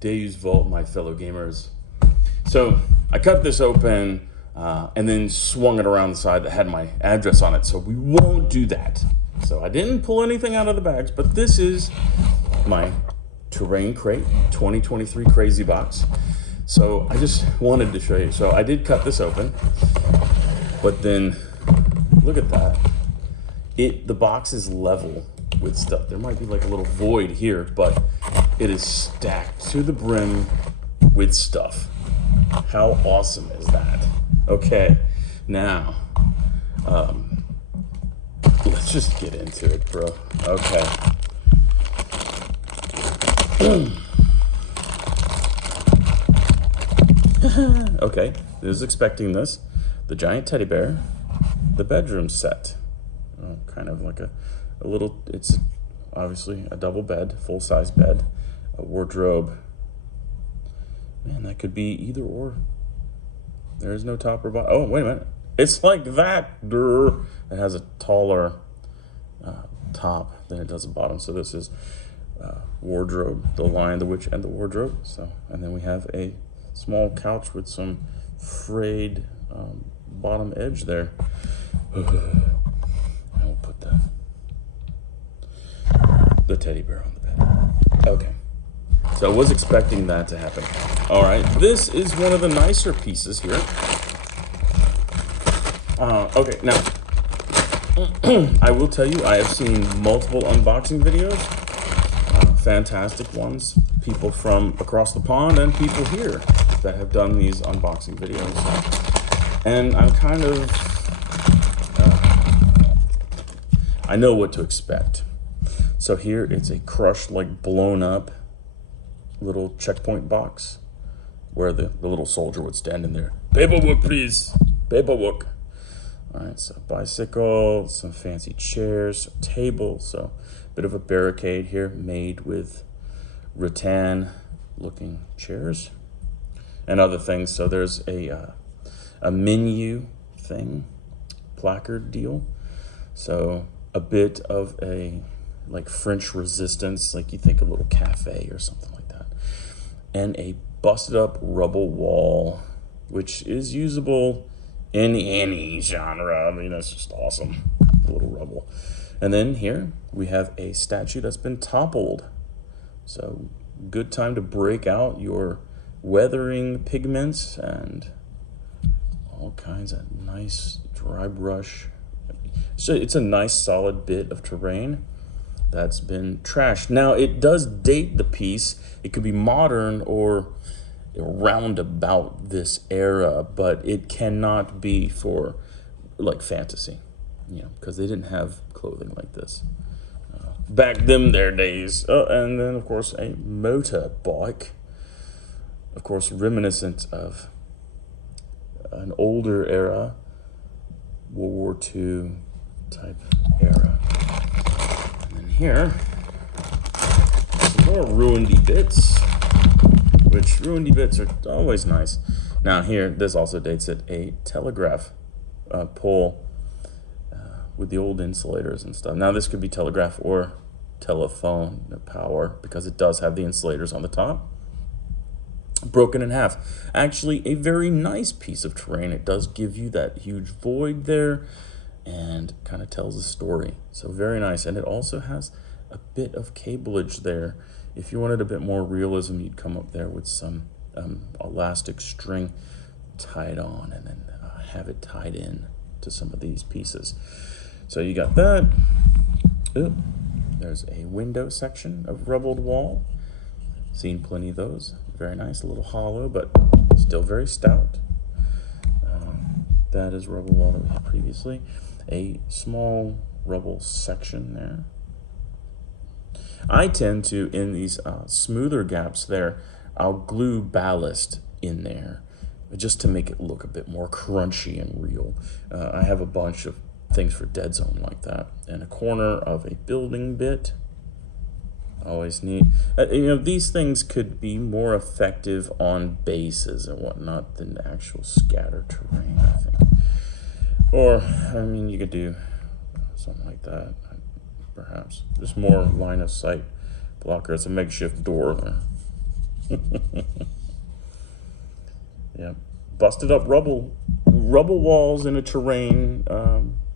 Deus Vault, my fellow gamers. So I cut this open and then swung it around the side that had my address on it. So we won't do that. So I didn't pull anything out of the bags, but this is my Terrain Crate 2023 Crazy Box. So I just wanted to show you. So I did cut this open, but then look at that. The box is level with stuff. There might be like a little void here, but it is stacked to the brim with stuff. How awesome is that? Okay, now, let's just get into it, bro. Okay. Okay, I was expecting this. The giant teddy bear, the bedroom set. Kind of like a little, it's obviously a double bed, full-size bed, a wardrobe. Man, that could be either or. There is no top or bottom. Oh, wait a minute. It's like that. It has a taller top than it does a bottom. So this is wardrobe, the Lion, the Witch, and the wardrobe. So, and then we have a small couch with some frayed bottom edge there. I'll put the teddy bear on the bed. Okay. So I was expecting that to happen. All right, this is one of the nicer pieces here. Okay, now, I will tell you, I have seen multiple unboxing videos, fantastic ones, people from across the pond and people here that have done these unboxing videos. And I'm kind of, I know what to expect. So here it's a crushed, like blown up little checkpoint box where the little soldier would stand in there. Paperwork, please. Paperwork. All right, so bicycle, some fancy chairs, a table, so a bit of a barricade here made with rattan looking chairs and other things. So there's a menu thing, placard deal. So a bit of a like French Resistance, like you think a little cafe or something like that. And a busted up rubble wall, which is usable in any genre. I mean, that's just awesome, a little rubble. And then here we have a statue that's been toppled. So good time to break out your weathering pigments and all kinds of nice dry brush. So it's a nice solid bit of terrain that's been trashed. Now it does date the piece. It could be modern or round about this era, but it cannot be for like fantasy, you know, because they didn't have clothing like this back them their days. And then of course a motorbike, of course reminiscent of an older era, World War II type era. Here, some more ruinedy bits, which ruinedy bits are always nice. Now here, this also dates it, a telegraph pole with the old insulators and stuff. Now this could be telegraph or telephone power because it does have the insulators on the top. Broken in half. Actually, a very nice piece of terrain. It does give you that huge void there and kind of tells a story. So very nice. And it also has a bit of cableage there. If you wanted a bit more realism, you'd come up there with some elastic string tied on and then have it tied in to some of these pieces. So you got that. Ooh, there's a window section of rubbled wall. Seen plenty of those. Very nice, a little hollow, but still very stout. That is rubble wall that we had previously. A small rubble section there. I tend to, in these smoother gaps there, I'll glue ballast in there just to make it look a bit more crunchy and real. I have a bunch of things for Dead Zone like that. And a corner of a building bit. Always neat. You know, these things could be more effective on bases and whatnot than the actual scatter terrain, I think. Or, I mean, you could do something like that, perhaps. Just more line of sight blocker. It's a makeshift door there. Yeah, busted up rubble walls in a terrain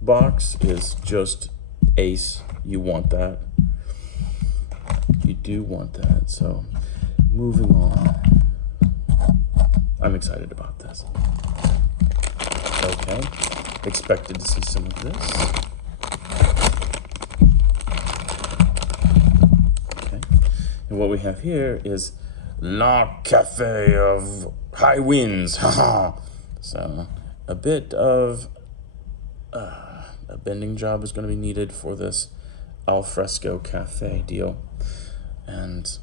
box is just ace. You want that. You do want that. So, moving on. I'm excited about this. Okay, expected to see some of this. Okay, and what we have here is La Cafe of High Winds. So, a bit of a bending job is going to be needed for this alfresco cafe deal. And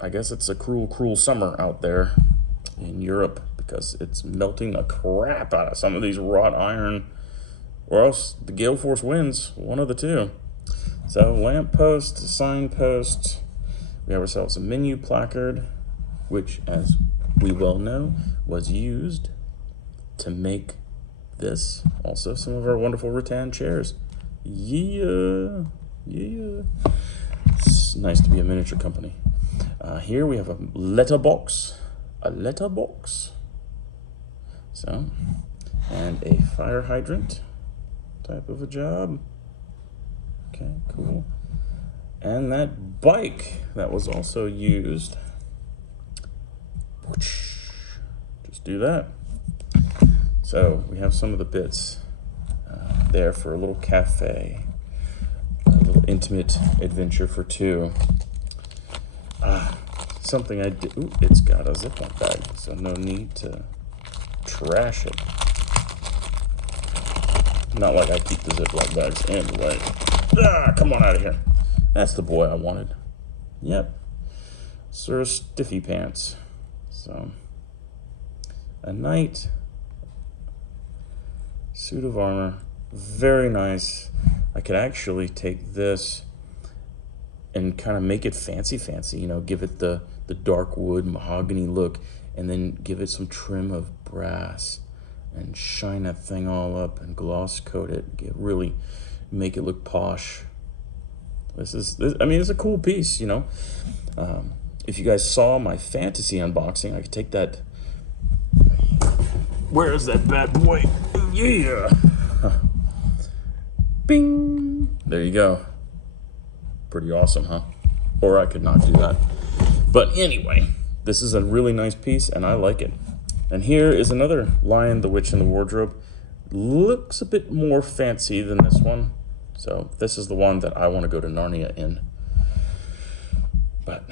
I guess it's a cruel, cruel summer out there in Europe because it's melting the crap out of some of these wrought iron, or else the gale force winds, one of the two. So lamppost, signpost, we have ourselves a menu placard, which, as we well know, was used to make this. Also some of our wonderful rattan chairs. Yeah. It's nice to be a miniature company. Here we have a letterbox. So, and a fire hydrant type of a job. Okay, cool. And that bike that was also used. Just do that. So we have some of the bits there for a little cafe, a little intimate adventure for two. Something I did. Ooh, it's got a Ziploc bag, so no need to trash it. Not like I keep the Ziploc bags anyway. Come on out of here. That's the boy I wanted. Yep. Sir Stiffy Pants. So, a knight, suit of armor, very nice. I could actually take this and kind of make it fancy, you know, give it the dark wood mahogany look, and then give it some trim of brass and shine that thing all up and gloss coat it, really make it look posh. This I mean, it's a cool piece, you know. If you guys saw my fantasy unboxing, I could take that. Where is that bad boy? Yeah. Bing. There you go. Pretty awesome, huh? Or I could not do that. But anyway, this is a really nice piece, and I like it. And here is another Lion, the Witch, and the Wardrobe. Looks a bit more fancy than this one. So this is the one that I want to go to Narnia in. But,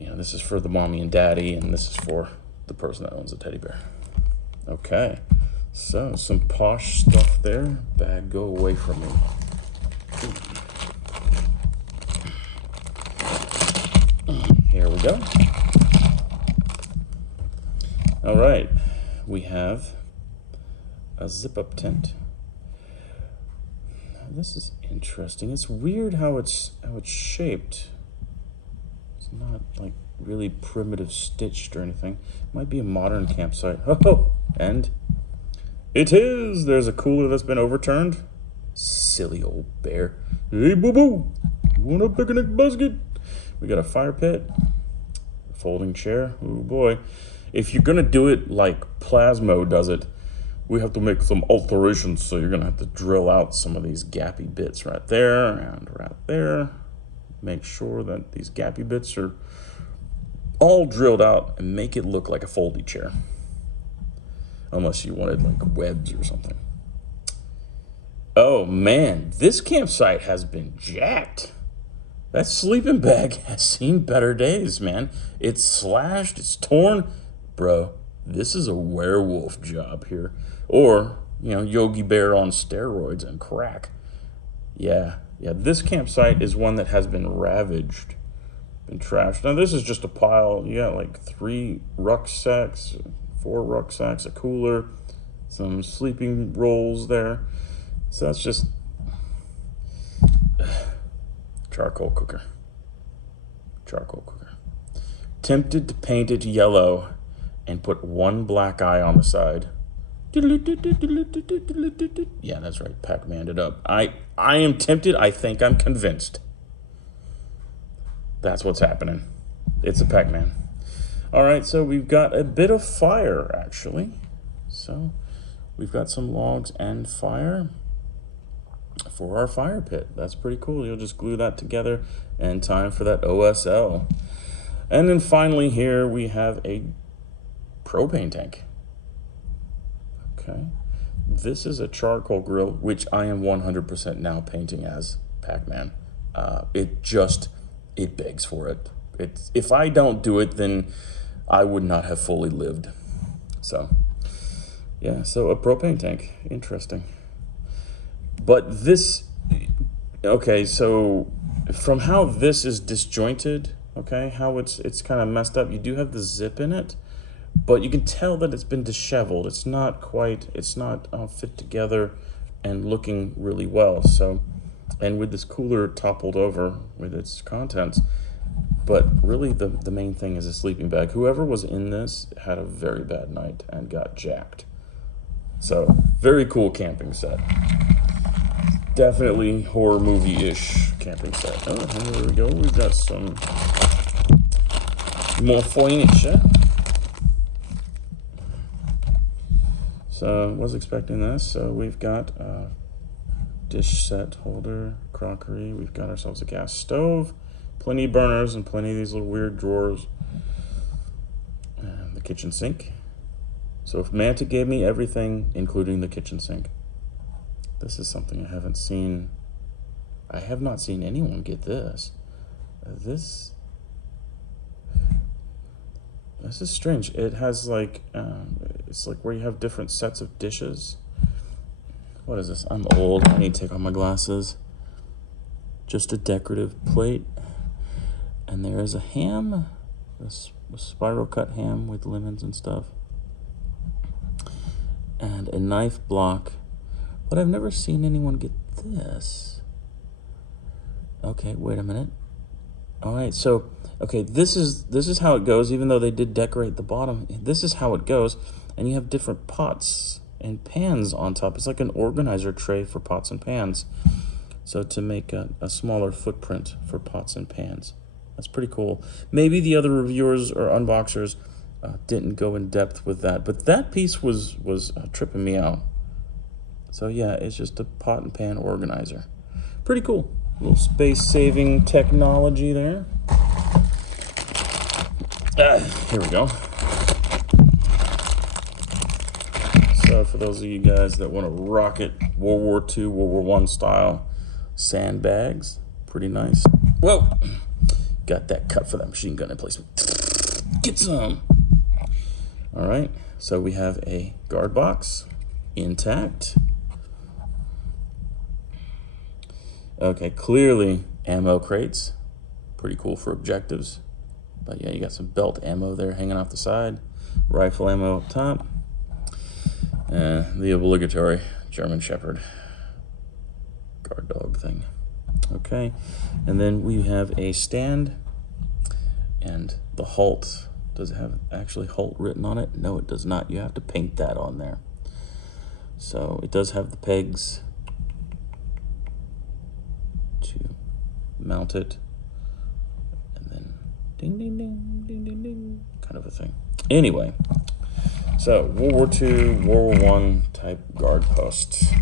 you know, this is for the mommy and daddy, and this is for the person that owns a teddy bear. Okay, so some posh stuff there. Bag, go away from me. Here we go. All right, we have a zip-up tent. Now, this is interesting. It's weird how it's shaped. It's not like really primitive stitched or anything. Might be a modern campsite. Oh, and it is. There's a cooler that's been overturned. Silly old bear. Hey, boo-boo, you want a picnic basket? We got a fire pit, a folding chair. Oh boy. If you're gonna do it like Plasmo does it, we have to make some alterations. So you're gonna have to drill out some of these gappy bits right there and right there. Make sure that these gappy bits are all drilled out and make it look like a foldy chair. Unless you wanted like webs or something. Oh man, this campsite has been jacked. That sleeping bag has seen better days, man. It's slashed, it's torn. Bro, this is a werewolf job here. Or, you know, Yogi Bear on steroids and crack. Yeah, this campsite is one that has been ravaged, been trashed. Now this is just a pile. You got like 3 rucksacks, 4 rucksacks, a cooler, some sleeping rolls there. So that's just charcoal cooker. Tempted to paint it yellow and put one black eye on the side. Yeah, that's right. Pac-Man it up. I am tempted. I think I'm convinced. That's what's happening. It's a Pac-Man. All right, so we've got a bit of fire, actually. So we've got some logs and fire for our fire pit. That's pretty cool. You'll just glue that together, and time for that OSL. And then finally here we have a propane tank. Okay. This is a charcoal grill, which I am 100% now painting as Pac-Man. It begs for it. If I don't do it, then I would not have fully lived. So, yeah, so a propane tank, interesting. But this, okay, so from how this is disjointed, okay, how it's kind of messed up, you do have the zip in it, but you can tell that it's been disheveled. It's not fit together and looking really well. So, and with this cooler toppled over with its contents, but really the main thing is a sleeping bag. Whoever was in this had a very bad night and got jacked. So, very cool camping set. Definitely horror movie-ish camping set. Oh, here we go. We've got some more furniture. So, was expecting this. So, we've got a dish set holder, crockery. We've got ourselves a gas stove, plenty of burners, and plenty of these little weird drawers. And the kitchen sink. So, if Mantic gave me everything, including the kitchen sink, this is something I haven't seen. I have not seen anyone get this. This is strange. It has like, it's like where you have different sets of dishes. What is this? I'm old. I need to take off my glasses. Just a decorative plate. And there is a ham, a spiral cut ham with lemons and stuff. And a knife block. But I've never seen anyone get this. Okay, wait a minute. All right, so, okay, this is how it goes, even though they did decorate the bottom. This is how it goes, and you have different pots and pans on top. It's like an organizer tray for pots and pans. So to make a smaller footprint for pots and pans. That's pretty cool. Maybe the other reviewers or unboxers didn't go in depth with that, but that piece was tripping me out. So yeah, it's just a pot and pan organizer. Pretty cool. A little space-saving technology there. Here we go. So for those of you guys that want to rock it, World War II, World War I style sandbags, pretty nice. Whoa! Got that cut for that machine gun emplacement. Get some! All right, so we have a guard box, intact. Okay, clearly ammo crates. Pretty cool for objectives. But yeah, you got some belt ammo there hanging off the side. Rifle ammo up top. And the obligatory German Shepherd guard dog thing. Okay, and then we have a stand and the Halt. Does it have actually Halt written on it? No, it does not. You have to paint that on there. So it does have the pegs to mount it, and then ding ding ding ding ding ding, kind of a thing. Anyway, so World War II, World War I type guard post,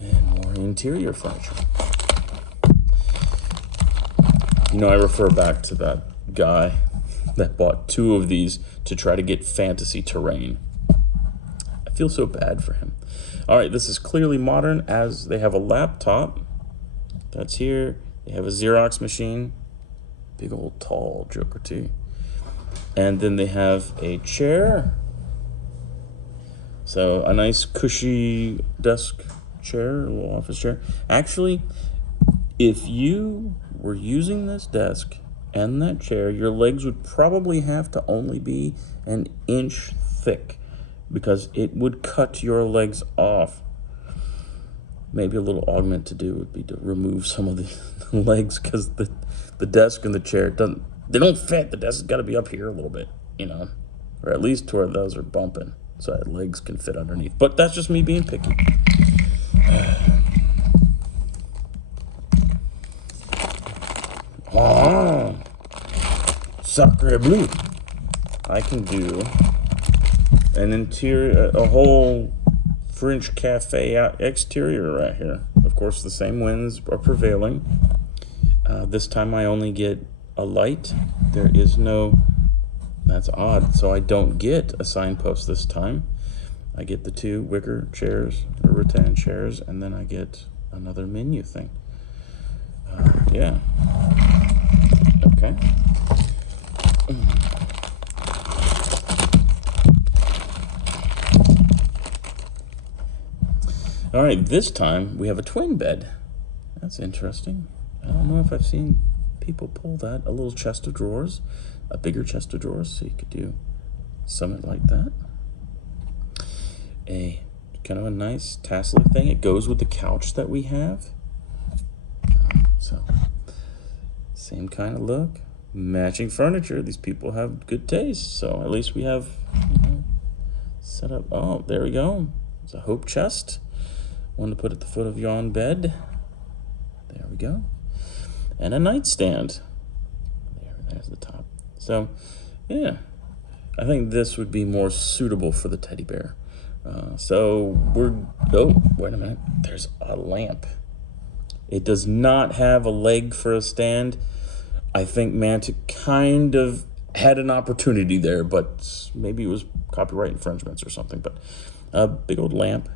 and more interior furniture. You know, I refer back to that guy that bought 2 of these to try to get fantasy terrain. I feel so bad for him. All right, this is clearly modern, as they have a laptop that's here. They have a Xerox machine, big old tall joker too. And then they have a chair. So a nice cushy desk chair, a little office chair. Actually, if you were using this desk and that chair, your legs would probably have to only be an inch thick, because it would cut your legs off. Maybe a little augment to do would be to remove some of the legs, because the desk and the chair they don't fit. The desk has got to be up here a little bit, you know, or at least to where those are bumping, so that legs can fit underneath. But that's just me being picky. Sacre bleu. I can do an interior, a whole French cafe exterior right here. Of course, the same winds are prevailing. This time I only get a light. There is no, that's odd. So I don't get a signpost this time. I get the 2 wicker chairs, or rattan chairs, and then I get another menu thing. Yeah. Okay. All right, this time we have a twin bed. That's interesting. I don't know if I've seen people pull that. A little chest of drawers, a bigger chest of drawers, so you could do something like that. A kind of a nice tassel thing. It goes with the couch that we have. So, same kind of look. Matching furniture. These people have good taste. So at least we have, set up. Oh, there we go. It's a hope chest. One to put at the foot of your own bed. There we go. And a nightstand. There's the top. So, yeah. I think this would be more suitable for the teddy bear. Oh, wait a minute. There's a lamp. It does not have a leg for a stand. I think Mantic kind of had an opportunity there, but maybe it was copyright infringements or something. But a big old lamp,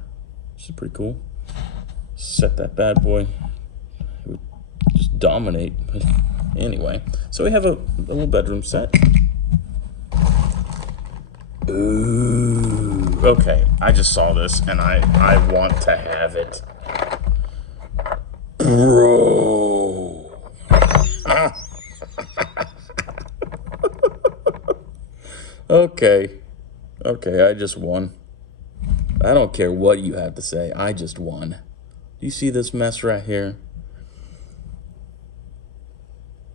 which is pretty cool. Set that bad boy. It would just dominate. But anyway, so we have a little bedroom set. Ooh, okay. I just saw this and I want to have it. Bro. Okay, I just won. I don't care what you have to say. I just won. Do you see this mess right here?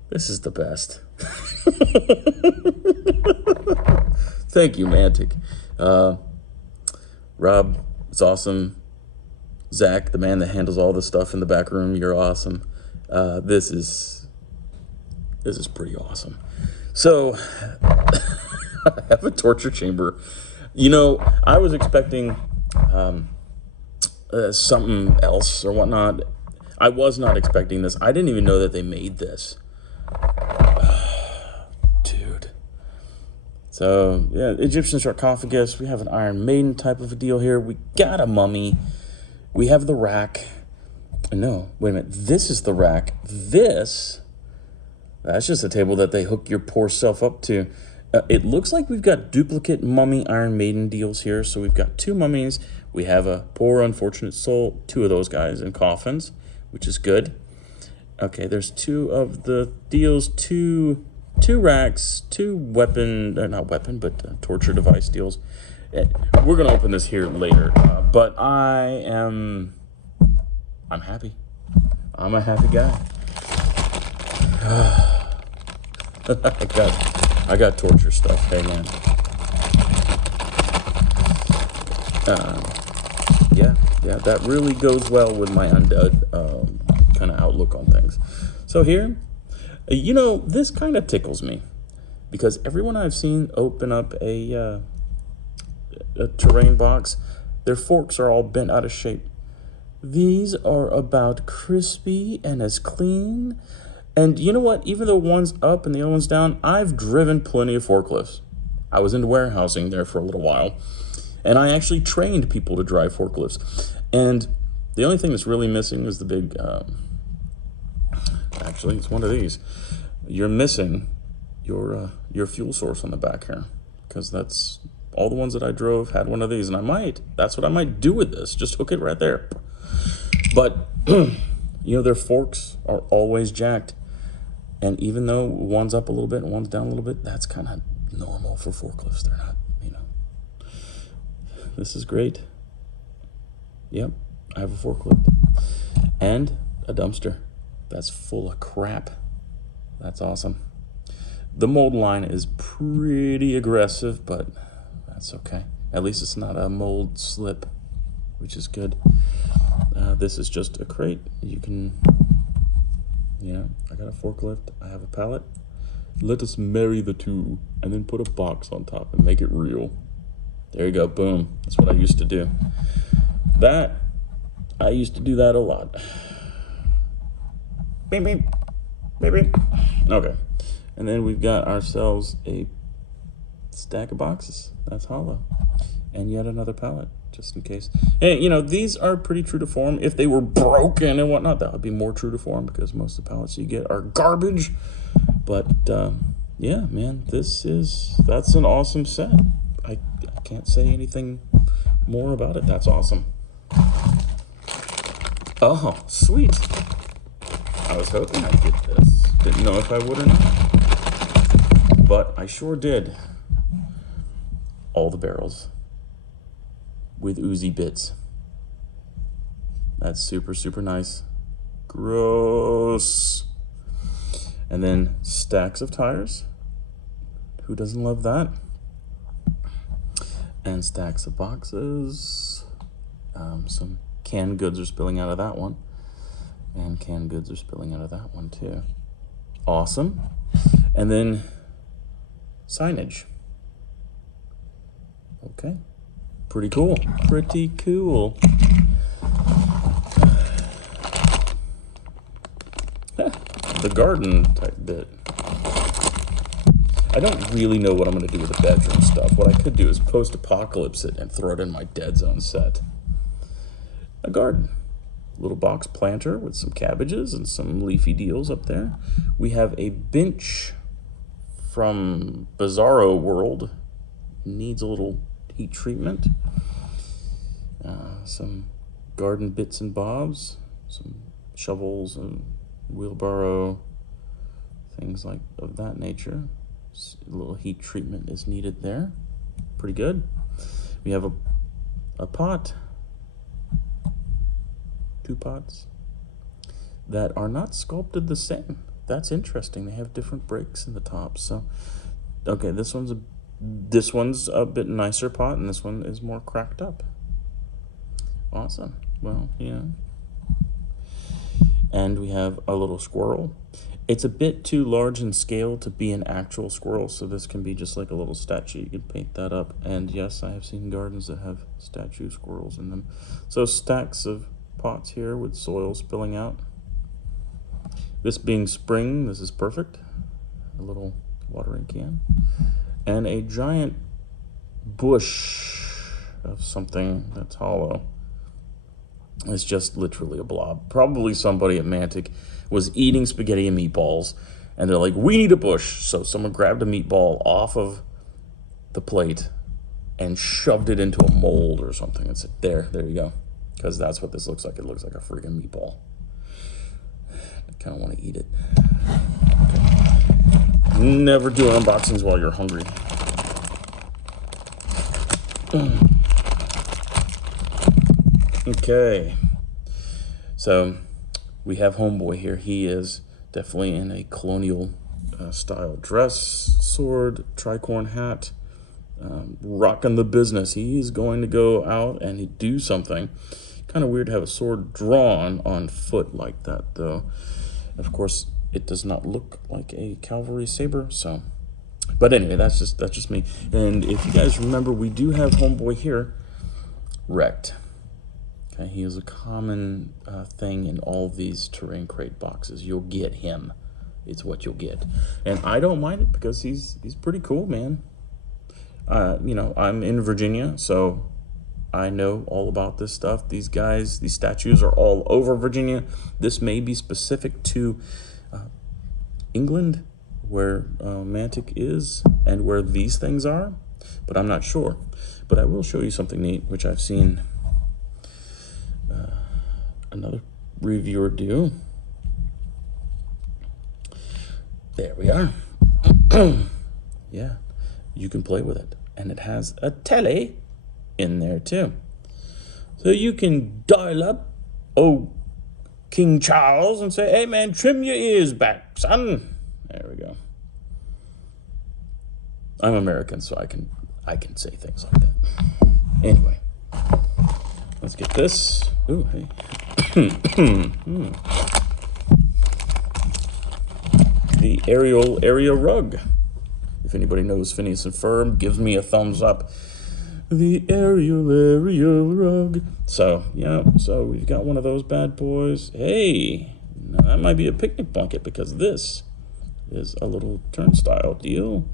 This is the best. Thank you, Mantic. Rob, it's awesome. Zach, the man that handles all the stuff in the back room, you're awesome. This is pretty awesome. So, I have a torture chamber. You know, I was expecting something else or whatnot. I was not expecting this. I didn't even know that they made this. Dude. So, yeah, Egyptian sarcophagus. We have an Iron Maiden type of a deal here. We got a mummy. We have the rack. No, wait a minute. This is the rack. That's just a table that they hook your poor self up to. It looks like we've got duplicate mummy Iron Maiden deals here. So we've got 2 mummies. We have a poor unfortunate soul, 2 of those guys in coffins, which is good. Okay, there's 2 of the deals, two racks, 2 torture device deals. We're gonna open this here later, but I'm happy. I'm a happy guy. I got torture stuff. Hey man. Yeah, that really goes well with my undead kind of outlook on things. So here, you know, this kind of tickles me because everyone I've seen open up a terrain box, their forks are all bent out of shape. These are about crispy and as clean. And you know what? Even though one's up and the other one's down, I've driven plenty of forklifts. I was into warehousing there for a little while. And I actually trained people to drive forklifts. And the only thing that's really missing is the big, actually, it's one of these. You're missing your fuel source on the back here. Because that's, all the ones that I drove had one of these. And that's what I might do with this. Just hook it right there. But, you know, their forks are always jacked. And even though one's up a little bit and one's down a little bit, that's kind of normal for forklifts. They're not, you know. This is great. Yep, I have a forklift. And a dumpster that's full of crap. That's awesome. The mold line is pretty aggressive, but that's okay. At least it's not a mold slip, which is good. This is just a crate. You can, I got a forklift. I have a pallet. Let us marry the two, and then put a box on top and make it real. There you go, boom. That's what I used to do. I used to do that a lot. Beep, beep, beep, beep. Okay, and then we've got ourselves a stack of boxes. That's hollow. And yet another palette, just in case. And, you know, these are pretty true to form. If they were broken and whatnot, that would be more true to form because most of the palettes you get are garbage. But, yeah, man, that's an awesome set. I can't say anything more about it. That's awesome. Oh, sweet. I was hoping I'd get this. Didn't know if I would or not. But I sure did. All the barrels with Uzi bits. That's super, super nice. Gross. And then stacks of tires. Who doesn't love that? And stacks of boxes. Some canned goods are spilling out of that one. And canned goods are spilling out of that one too. Awesome. And then signage. Okay. Pretty cool. Pretty cool. The garden type bit. I don't really know what I'm going to do with the bedroom stuff. What I could do is post-apocalypse it and throw it in my Dead Zone set. A garden. Little box planter with some cabbages and some leafy deals up there. We have a bench from Bizarro World. Needs a little heat treatment. Some garden bits and bobs. Some shovels and wheelbarrow. Things like of that nature. A little heat treatment is needed there. Pretty good. We have a pot. 2 pots that are not sculpted the same. That's interesting. They have different breaks in the top. So, okay, this one's a bit nicer pot, and this one is more cracked up. Awesome. Well, yeah. And we have a little squirrel. It's a bit too large in scale to be an actual squirrel, so this can be just like a little statue. You can paint that up. And yes, I have seen gardens that have statue squirrels in them. So stacks of pots here with soil spilling out. This being spring, this is perfect. A little watering can. And a giant bush of something that's hollow. It's just literally a blob. Probably somebody at Mantic was eating spaghetti and meatballs, and they're like, we need a bush. So someone grabbed a meatball off of the plate and shoved it into a mold or something and said, there you go. Because that's what this looks like. It looks like a freaking meatball. I kind of want to eat it. Okay. Never do unboxings while you're hungry. Okay. So we have Homeboy here. He is definitely in a colonial style dress, sword, tricorn hat, rocking the business. He's going to go out and do something. Kind of weird to have a sword drawn on foot like that, though. Of course, it does not look like a cavalry saber, so. But anyway, that's just me. And if you guys remember, we do have Homeboy here wrecked. Okay, he is a common thing in all of these terrain crate boxes. You'll get him. It's what you'll get. And I don't mind it because he's pretty cool, man. You know, I'm in Virginia, so I know all about this stuff. These guys, these statues are all over Virginia. This may be specific to England, where Mantic is, and where these things are, but I'm not sure. But I will show you something neat, which I've seen another reviewer do. There we are. Yeah, you can play with it. And it has a telly in there too. So you can dial up King Charles and say, hey man, trim your ears back, son. There we go. I'm American, so I can say things like that. Anyway, let's get this. Ooh, hey. the aerial area rug. If anybody knows Phineas and Ferb, gives me a thumbs up. The aerial area rug. So, yeah, so we've got one of those bad boys. Hey, now that might be a picnic blanket because this is a little turnstile deal.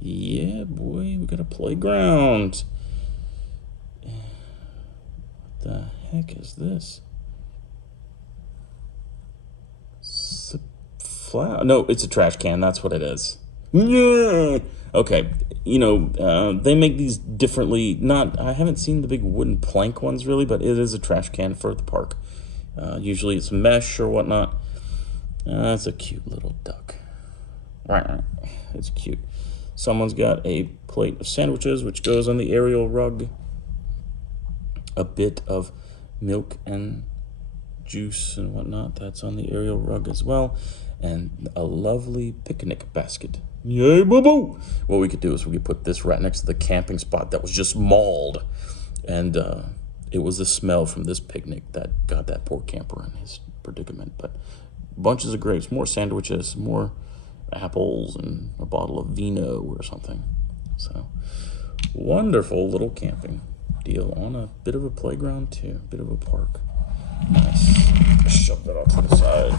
Yeah, boy, we got a playground. What the heck is this? No, it's a trash can. That's what it is. Yeah. Okay. You know, they make these differently. I haven't seen the big wooden plank ones really, but it is a trash can for the park. Usually it's mesh or whatnot. That's a cute little duck. It's cute. Someone's got a plate of sandwiches, which goes on the aerial rug. A bit of milk and juice and whatnot. That's on the aerial rug as well. And a lovely picnic basket. Yay, boo-boo! What we could do is we could put this right next to the camping spot that was just mauled. And it was the smell from this picnic that got that poor camper in his predicament. But bunches of grapes, more sandwiches, more apples, and a bottle of vino or something. So, wonderful little camping deal on a bit of a playground too, a bit of a park. Nice. Shove that off to the side.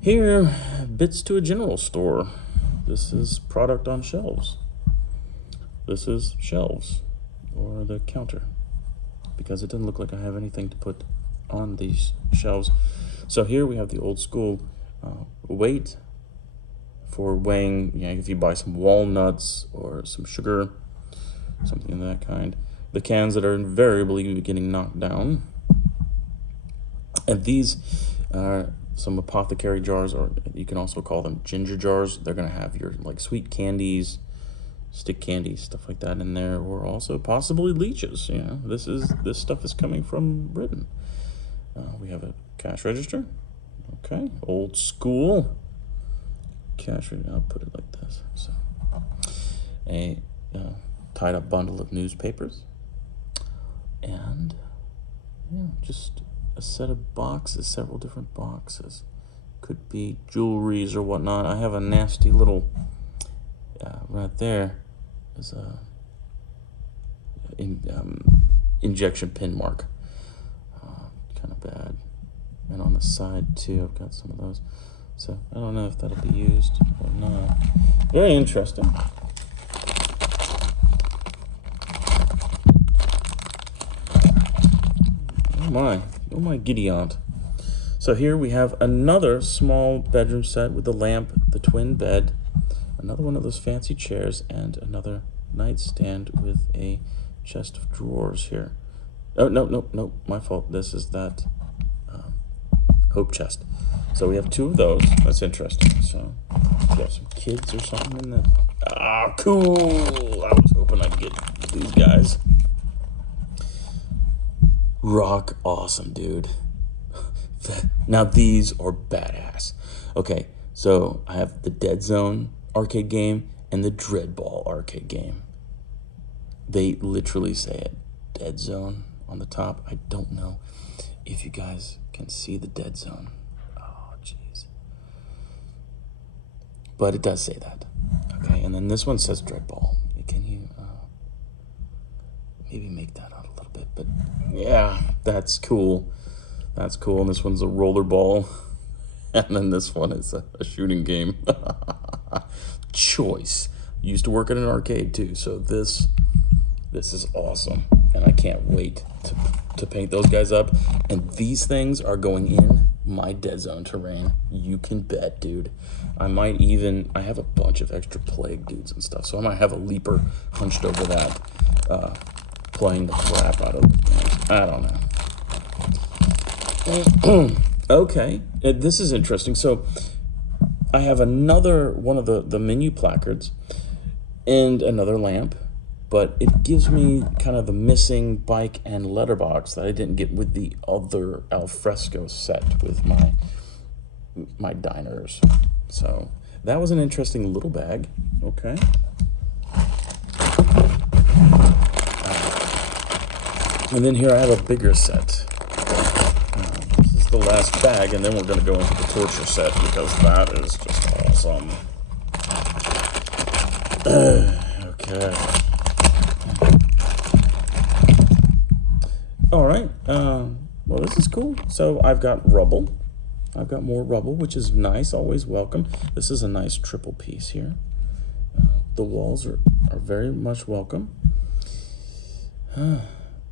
Here, bits to a general store. This is product on shelves. This is shelves or the counter because it doesn't look like I have anything to put on these shelves. So here we have the old school weight for weighing, if you buy some walnuts or some sugar, something of that kind. The cans that are invariably getting knocked down. And these are some apothecary jars, or you can also call them ginger jars. They're going to have your like sweet candies, stick candies, stuff like that in there, or also possibly leeches. This stuff is coming from Britain. We have a cash register. Okay, old school cash register. I'll put it like this. So, a tied up bundle of newspapers, and just a set of boxes, several different boxes. Could be jewelries or whatnot. I have a nasty little, right there is a injection pin mark. Kind of bad. And on the side too, I've got some of those. So I don't know if that'll be used or not. Very interesting. Oh my giddy aunt. So here we have another small bedroom set with the lamp, the twin bed, another one of those fancy chairs, and another nightstand with a chest of drawers here. Oh, no, my fault. This is that hope chest. So we have two of those. That's interesting. So if you have some kids or something in that. Ah, cool. I was hoping I'd get these guys. Rock awesome, dude. Now these are badass. Okay, so I have the Dead Zone arcade game and the Dreadball arcade game. They literally say it, Dead Zone on the top. I don't know if you guys can see the Dead Zone. Oh, jeez. But it does say that. Okay, and then this one says Dreadball. Can you maybe make that out a little bit? But yeah, that's cool. That's cool. And this one's a rollerball. And then this one is a shooting game. Choice. Used to work at an arcade too, so this is awesome. And I can't wait to paint those guys up. And these things are going in my Dead Zone terrain. You can bet, dude. I have a bunch of extra plague dudes and stuff, so I might have a leaper hunched over that, playing the crap out of it. I don't know. Okay, this is interesting. So I have another one of the menu placards and another lamp, but it gives me kind of the missing bike and letterbox that I didn't get with the other alfresco set with my diners. So that was an interesting little bag. Okay. And then here I have a bigger set. This is the last bag, and then we're going to go into the torture set because that is just awesome. Okay. All right. Well, this is cool. So I've got rubble. I've got more rubble, which is nice. Always welcome. This is a nice triple piece here. The walls are very much welcome.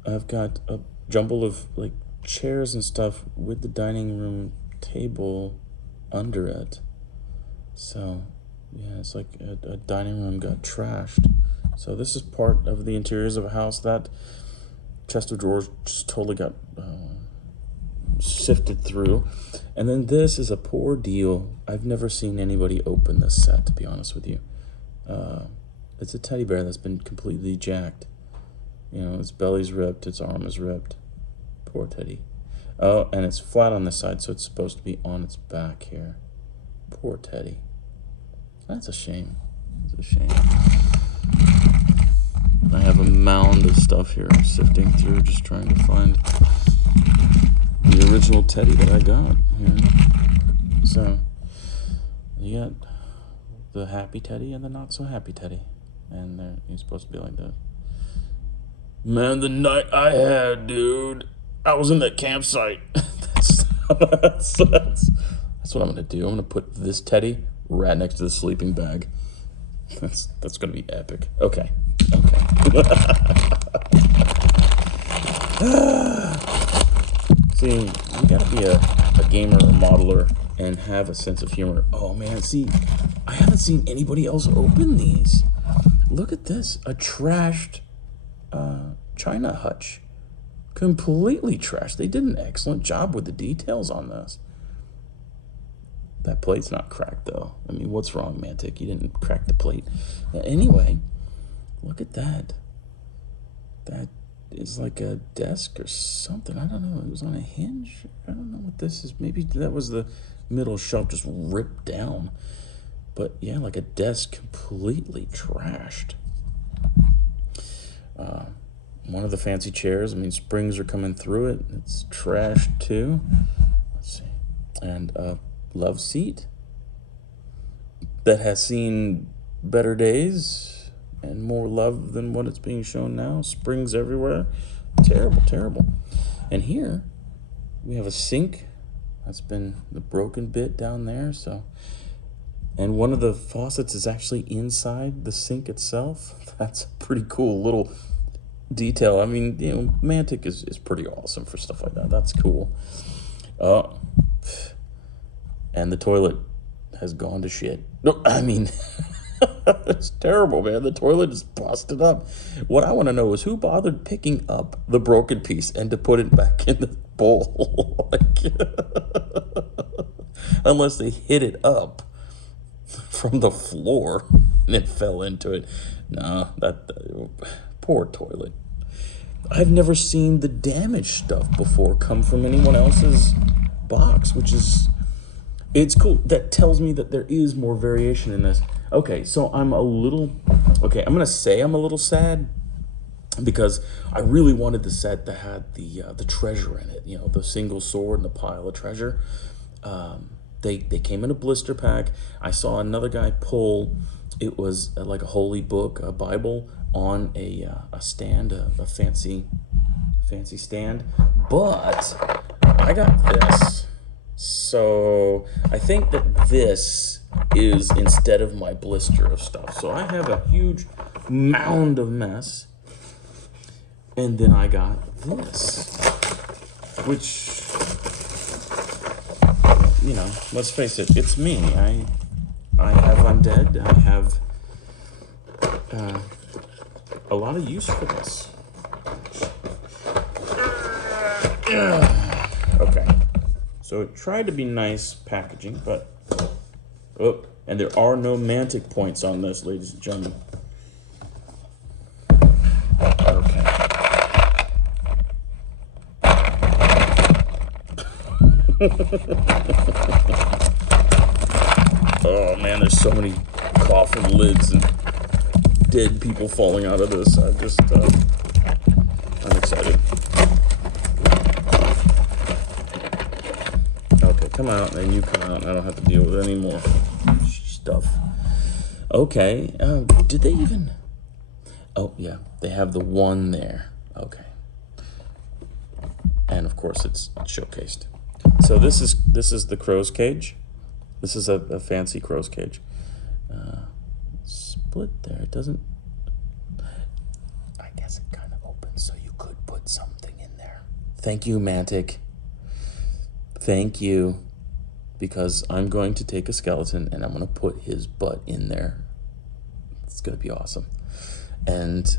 I've got a jumble of like chairs and stuff with the dining room table under it. So yeah, it's like a dining room got trashed. So this is part of the interiors of a house. That chest of drawers just totally got sifted through. And then this is a poor deal. I've never seen anybody open this set, to be honest with you. It's a teddy bear that's been completely jacked. You know, its belly's ripped, its arm is ripped. Poor teddy. Oh, and it's flat on the side, so it's supposed to be on its back here. Poor teddy. That's a shame. It's a shame. I have a mound of stuff here I'm sifting through, just trying to find the original teddy that I got here. So, you got the happy teddy and the not so happy teddy. And he's supposed to be like that. Man, the night I had, dude. I was in that campsite. that's what I'm gonna do. I'm gonna put this teddy right next to the sleeping bag. That's gonna be epic. Okay. See, you gotta be a gamer or modeler and have a sense of humor. Oh man, see, I haven't seen anybody else open these. Look at this, a trashed China hutch. Completely trashed. They did an excellent job with the details on this. That plate's not cracked though. I mean, what's wrong, Mantic? You didn't crack the plate. Anyway, look at that. That is like a desk or something. I don't know. It was on a hinge. I don't know what this is. Maybe that was the middle shelf just ripped down. But yeah, like a desk completely trashed. One of the fancy chairs, I mean, springs are coming through it. It's trashed too. Let's see. And a love seat that has seen better days and more love than what it's being shown now. Springs everywhere. Terrible, terrible. And here we have a sink. That's been the broken bit down there. So, and one of the faucets is actually inside the sink itself. That's a pretty cool little detail. I mean, you know, Mantic is pretty awesome for stuff like that. That's cool. And the toilet has gone to shit. No, I mean, it's terrible, man. The toilet is busted up. What I want to know is who bothered picking up the broken piece and to put it back in the bowl? Unless they hit it up from the floor and it fell into it. Nah, poor toilet. I've never seen the damaged stuff before come from anyone else's box, which is, it's cool. That tells me that there is more variation in this. Okay, so I'm going to say I'm a little sad because I really wanted the set that had the treasure in it, you know, the single sword and the pile of treasure. They came in a blister pack. I saw another guy pull, it was like a holy book, a Bible, on a stand, a fancy stand. But I got this. So I think that this is instead of my blister of stuff. So I have a huge mound of mess. And then I got this, which, you know, let's face it, it's me. I have undead. I have a lot of use for this. Okay. So it tried to be nice packaging, but and there are no Mantic points on this, ladies and gentlemen. Okay. Oh man, there's so many coffin lids and dead people falling out of this. I'm excited. come out, and you come out, and I don't have to deal with any more stuff. Okay, did they even... Oh, yeah, they have the one there. Okay. And, of course, it's showcased. So this is the crow's cage. This is a fancy crow's cage. Split there. It doesn't... I guess it kind of opens, so you could put something in there. Thank you, Mantic. Thank you. Because I'm going to take a skeleton and I'm going to put his butt in there. It's going to be awesome. And,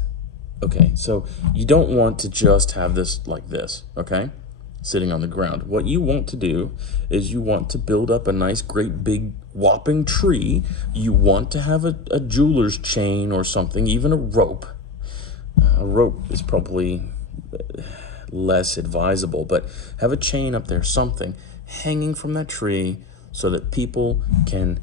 okay, so you don't want to just have this like this, okay? Sitting on the ground. What you want to do is you want to build up a nice, great, big, whopping tree. You want to have a jeweler's chain or something, even a rope. A rope is probably less advisable, but have a chain up there, something hanging from that tree so that people can,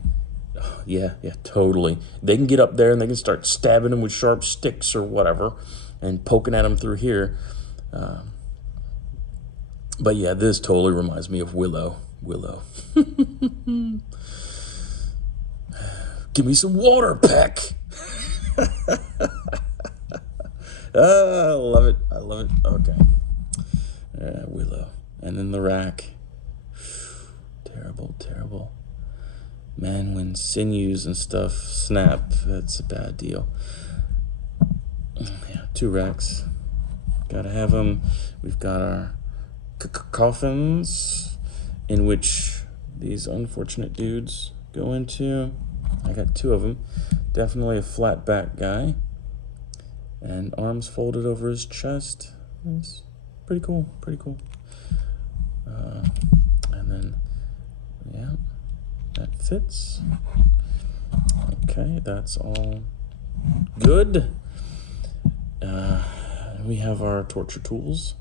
yeah, totally. They can get up there and they can start stabbing them with sharp sticks or whatever and poking at them through here. But yeah, this totally reminds me of Willow. Give me some water, Peck. I love it. Okay. Willow. And then the rack. Terrible. Man, when sinews and stuff snap, that's a bad deal. Yeah, 2 racks. Gotta have them. We've got our coffins in which these unfortunate dudes go into. I got 2 of them. Definitely a flat back guy. And arms folded over his chest. It's pretty cool. And then, yeah, that fits. Okay, that's all good. We have our torture tools.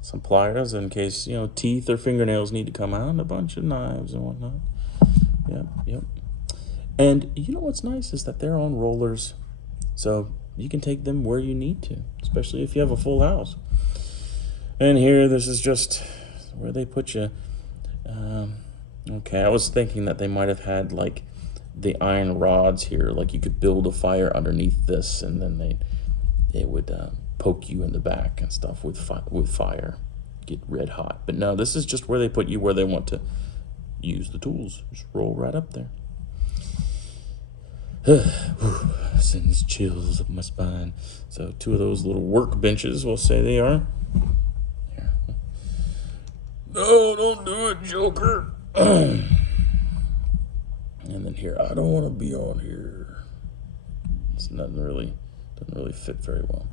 Some pliers in case, teeth or fingernails need to come out. A bunch of knives and whatnot. Yep. And you know what's nice is that they're on rollers. So you can take them where you need to, especially if you have a full house. And here, this is just where they put you. Okay, I was thinking that they might have had, like, the iron rods here. Like, you could build a fire underneath this, and then it would poke you in the back and stuff with fire. Get red hot. But no, this is just where they put you where they want to use the tools. Just roll right up there. Sends chills up my spine. So 2 of those little workbenches, we'll say they are. Here. No, don't do it, Joker. And then here, I don't want to be on here. It's doesn't really fit very well.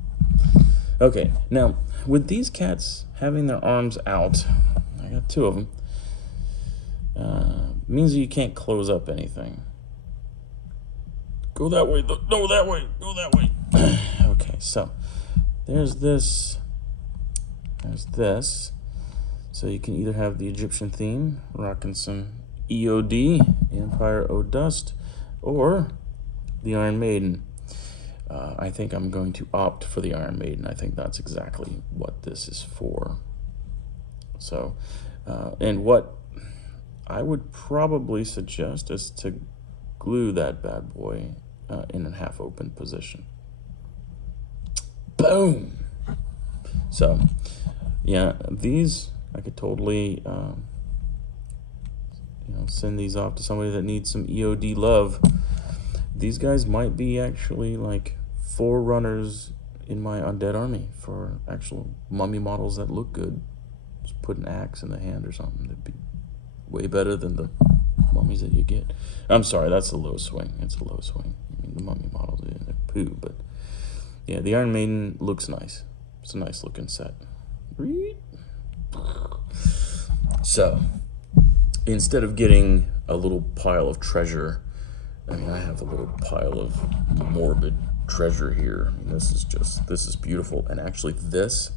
Okay, now with these cats having their arms out, I got 2 of them. Means that you can't close up anything. Go that way. No, that way. Go that way. Okay, so there's this. There's this. So you can either have the Egyptian theme, rocking some EOD, Empire O Dust, or the Iron Maiden. I think I'm going to opt for the Iron Maiden. I think that's exactly what this is for. So, and what I would probably suggest is to glue that bad boy in a half-open position. Boom! So, yeah, these, I could totally, send these off to somebody that needs some EOD love. These guys might be actually like forerunners in my undead army for actual mummy models that look good. Just put an axe in the hand or something. That'd be way better than the mummies that you get. I'm sorry, that's a low swing. It's a low swing. I mean, the mummy models are poo, but yeah, the Iron Maiden looks nice. It's a nice looking set. So, instead of getting a little pile of treasure, I mean, I have a little pile of morbid treasure here. I mean, this is beautiful. And actually, this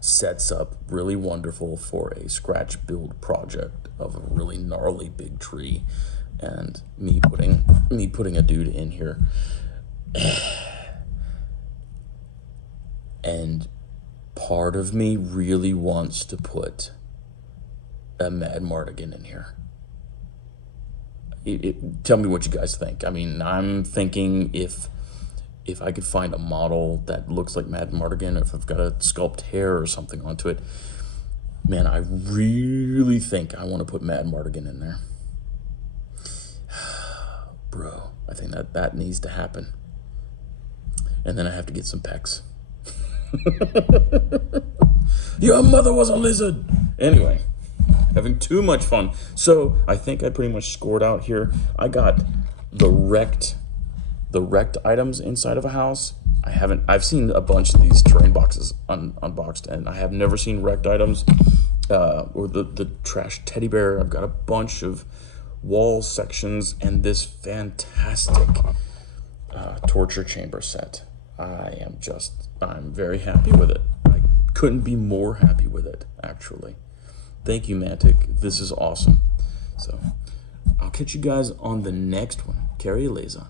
sets up really wonderful for a scratch build project of a really gnarly big tree. And me putting a dude in here. And part of me really wants to put a Mad Mardigan in here. Tell me what you guys think. I mean, I'm thinking if I could find a model that looks like Mad Mardigan, if I've got to sculpt hair or something onto it, man, I really think I want to put Mad Mardigan in there. Bro, I think that needs to happen. And then I have to get some pecs. Your mother was a lizard. Anyway, having too much fun. So I think I pretty much scored out here. I got the wrecked items inside of a house. I've seen a bunch of these terrain boxes unboxed, and I have never seen wrecked items, or the trash teddy bear. I've got a bunch of wall sections and this fantastic torture chamber set. I'm very happy with it. I couldn't be more happy with it, actually. Thank you, Mantic. This is awesome. So I'll catch you guys on the next one. Carry a liaison.